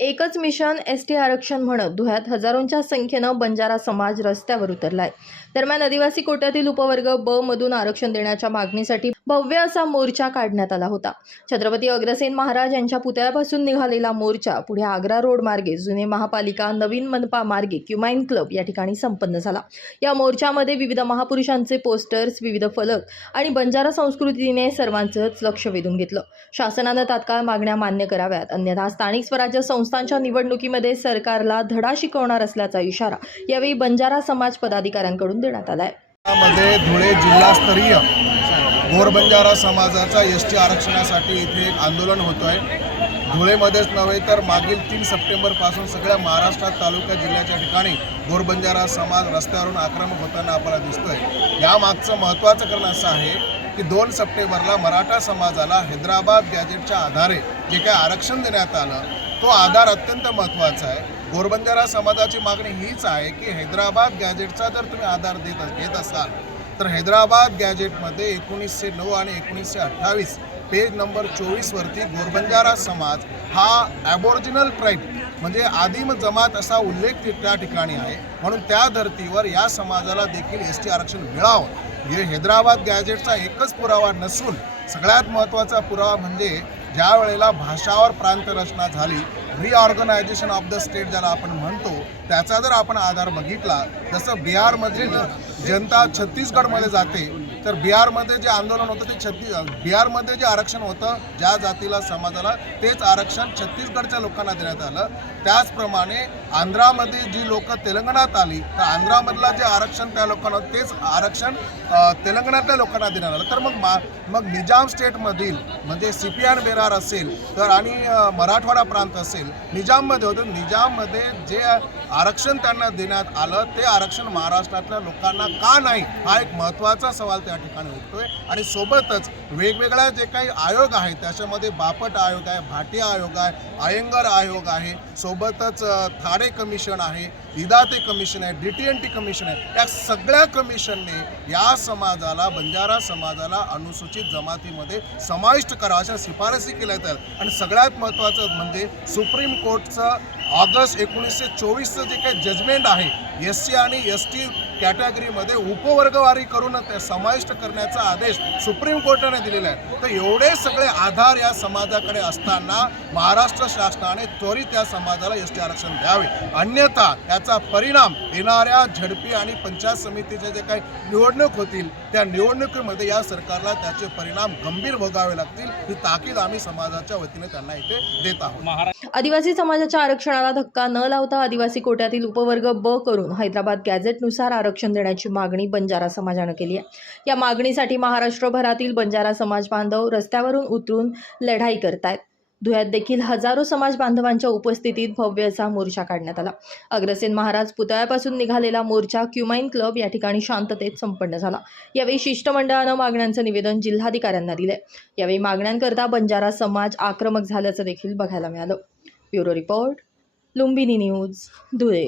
एकच mission S T आरक्षण म्हणत धुळ्यात हजारोंच्या संख्येनं बंजारा समाज रस्त्यावर उतरलाय. दरम्यान आदिवासी कोट्यातील उपवर्ग ब मधून आरक्षण देण्याच्या मागणीसाठी भव्य असा मोर्चा काढण्यात आला होता. छत्रपती अग्रसेन महाराज यांच्या पुतळ्यापासून निघालेला मोर्चा पुढे आग्रा रोड मार्गे जुने महापालिका नवीन मनपा मार्गे क्युमाइन क्लब या ठिकाणी संपन्न झाला. या मोर्चामध्ये विविध महापुरुषांचे पोस्टर्स विविध फलक आणि बंजारा संस्कृतीने सर्वांचंच लक्ष वेधून घेतलं. शासनानं तात्काळ मागण्या मान्य कराव्यात. अन्यथा स्थानिक स्वराज्य संस्थांच्या निवडणुकीमध्ये सरकारला धडा शिकवणार असल्याचा इशारा यावेळी बंजारा समाज पदाधिकाऱ्यांकडून देण्यात आलाय. धुळे जिल्हास्तरीय घोरबंजारा समाजाचा एस टी आरक्षणासाठी इथे एक आंदोलन होतो आहे धुळेमध्येच नव्हे तर मागील तीन सप्टेंबरपासून सगळ्या महाराष्ट्रात तालुका जिल्ह्याच्या ठिकाणी गोरबंजारा समाज रस्त्यावरून आक्रमक होताना आपल्याला दिसतोय. यामागचं महत्त्वाचं कारण असं आहे की दोन सप्टेंबरला मराठा समाजाला हैदराबाद गॅजेटच्या आधारे जे काय आरक्षण देण्यात आलं तो आधार अत्यंत महत्त्वाचा आहे. गोरबंजारा समाजाची मागणी हीच आहे की हैदराबाद गॅजेटचा जर तुम्ही आधार देत घेत असाल तर हैदराबाद गॅजेटमध्ये एकोणीसशे नऊ आणि एकोणीसशे अठ्ठावीस पेज नंबर चोवीसवरती गोरबंजारा समाज हा ॲबोरिजिनल ट्राईब म्हणजे आदिम जमात असा उल्लेख त्या ठिकाणी आहे. म्हणून त्या धर्तीवर या समाजाला देखील एस टी आरक्षण मिळावं. हे हैदराबाद गॅजेटचा एकच पुरावा नसून सगळ्यात महत्त्वाचा पुरावा म्हणजे ज्या वेळेला भाषावर प्रांतरचना झाली रिऑर्गनायझेशन ऑफ द स्टेट ज्याला आपण म्हणतो त्याचा जर आपण आधार बघितला जसं बिहारमध्ये जनता छत्तीसगडमध्ये जाते तर बिहारमध्ये जे आंदोलन होतं ते छत्तीस बिहारमध्ये जे आरक्षण होतं ज्या जातीला समाजाला तेच आरक्षण छत्तीसगडच्या लोकांना देण्यात आलं. त्याचप्रमाणे आंध्रामध्ये जी लोक तेलंगणात आली तर आंध्रामधलं जे आरक्षण त्या लोकांना तेच आरक्षण तेलंगणातल्या लोकांना देण्यात आलं. तर मग मा मग निजाम स्टेटमधील म्हणजे सिपियान बेरार असेल तर आणि मराठवाडा प्रांत असेल निजाममध्ये होतं. निजाममध्ये जे आरक्षण त्यांना देण्यात आलं ते आरक्षण महाराष्ट्रातल्या लोकांना का नाही हा एक महत्त्वाचा सवाल त्या त्या ठिकाणी उठतोय. आणि सोबतच वेगवेगळ्या जे काही आयोग आहेत त्याच्यामध्ये बापट आयोग आहे भाटिया आयोग आहे अयंगर आयोग आहे सोबतच थारे थाडे कमिशन आहे इदाते कमिशन आहे D T N T commission आहे. या सगळ्या कमिशनने या समाजाला बंजारा समाजाला अनुसूचित जमातीमध्ये समाविष्ट करावं अशा शिफारसी केल्या जातात. आणि सगळ्यात महत्त्वाचं म्हणजे सुप्रीम कोर्टचं ऑगस्ट एकोणीसशे चोवीसचं जे काही जजमेंट आहे एस सी आणि एस टी कॅटेगरीमध्ये उपवर्गवारी करून ते समाविष्ट करण्याचा आदेश सुप्रीम कोर्टाने दिलेला आहे. तर एवढे सगळे आधार या समाजाकडे असताना महाराष्ट्र शासनाने त्वरित या समाजाला एस टी आरक्षण द्यावे. अन्यथा याचा परिणाम येणाऱ्या झडपी आणि पंचायत समितीचे जे काही निवडणूक होतील त्या निवडणुकीमध्ये या सरकारला त्याचे परिणाम गंभीर भोगावे लागतील ही ताकीद आम्ही समाजाच्या वतीने त्यांना इथे देत आहोत. आदिवासी समाजाच्या आरक्षणाला धक्का न लावता आदिवासी कोट्यातील उपवर्ग ब करून हैदराबाद गॅझेटनुसार आरक्षण देण्याची मागणी बंजारा समाजानं केली आहे. या मागणीसाठी महाराष्ट्रभरातील बंजारा समाज बांधव रस्त्यावरून उतरून लढाई करतायत. धुळ्यात देखील हजारो समाज बांधवांच्या उपस्थितीत भव्य असा मोर्चा काढण्यात आला. अग्रसेन महाराज पुतळ्यापासून निघालेला मोर्चा क्युमाइन क्लब या ठिकाणी शांततेत संपन्न झाला. यावेळी शिष्टमंडळानं मागण्यांचं निवेदन जिल्हाधिकाऱ्यांना दिले यावेळी मागण्यांकरता बंजारा समाज आक्रमक झाल्याचं देखील बघायला मिळालं. Bureau report Lumbini news Dhule.